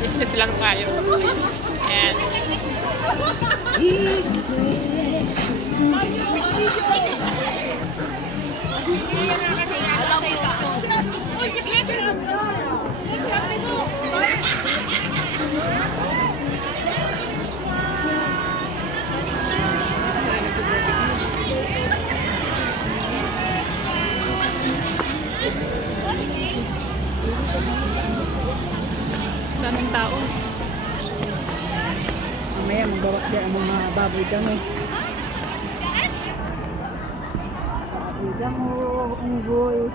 Dismiss lang tayo. And daming tao. Mamaya magbawa dyan ang mga baboy damo. Baboy damo, unggoy.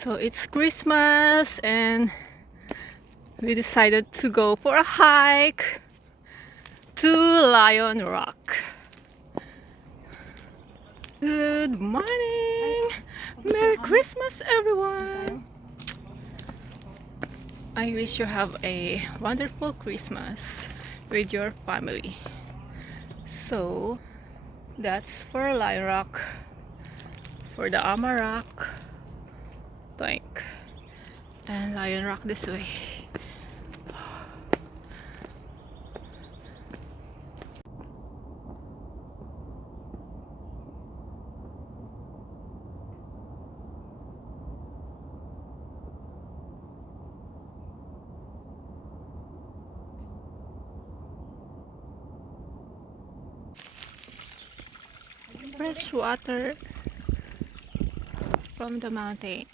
So it's Christmas and we decided to go for a hike to Lion Rock. Good morning! Merry Christmas, everyone! I wish you have a wonderful Christmas with your family. So that's for Lion Rock. For the Amarak, Toink, and Lion Rock this way. Fresh water from the mountain.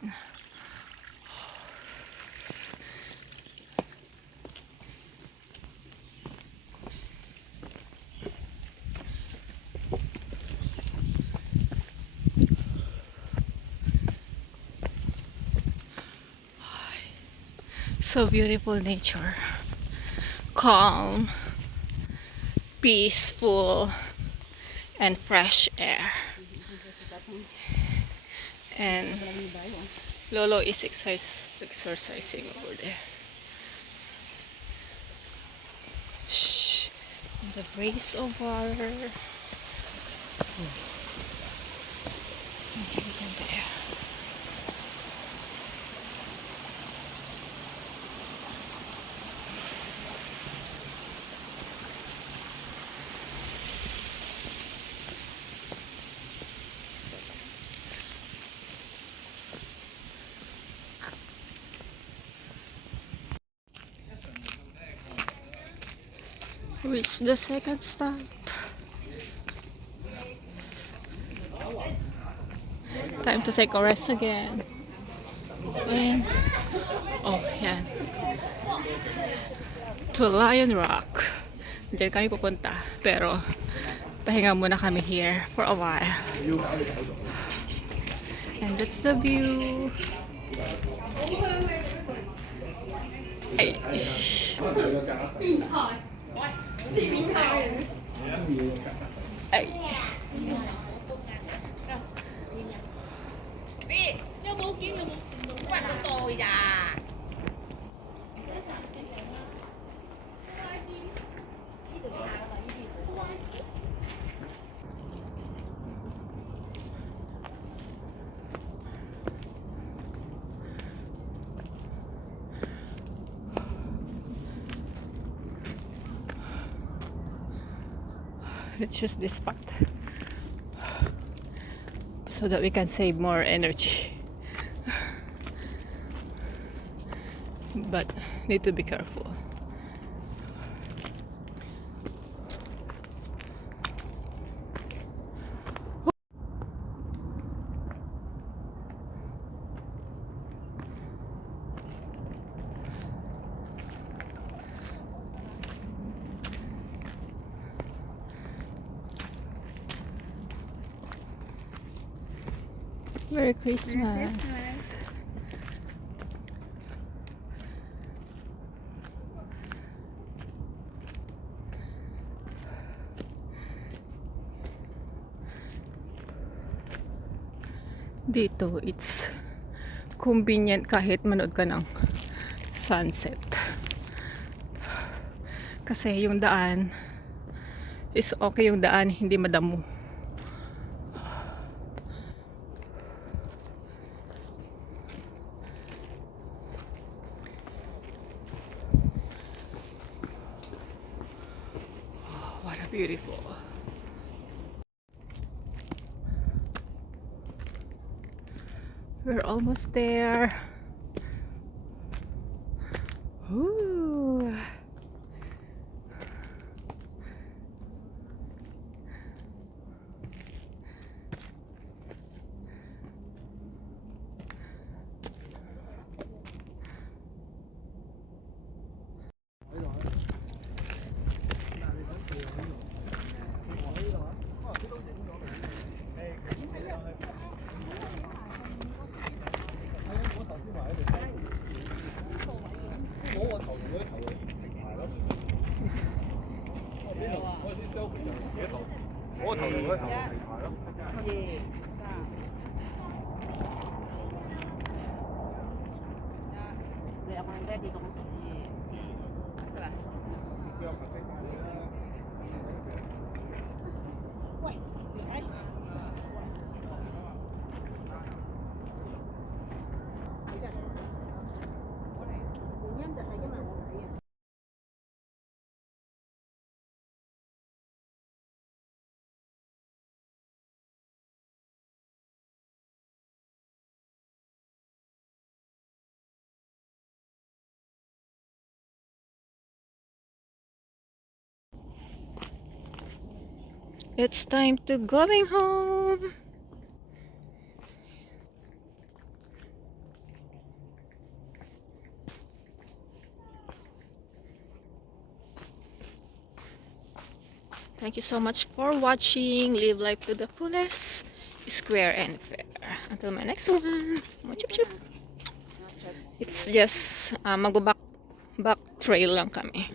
So beautiful nature, calm, peaceful, and fresh air. And Lolo is exercising over there. Shh. The breeze of water. And there. Reach the second stop. Time to take a rest again. And oh, yan. To Lion Rock. Diyan kami pupunta. Pero pahinga muna kami here for a while. And that's the view. Ay. Ay. Let's choose this spot so that we can save more energy. But need to be careful. Merry Christmas. Merry Christmas. Dito, it's convenient kahit manood ka ng sunset. Kasi yung daan is okay, yung daan hindi madamo. Oh, what a beautiful. We're almost there. Ooh. It's time to going home. Thank you so much for watching. Live life to the fullest, square and fair. Until my next one. Chup chup. It's just mag-back trail lang kami.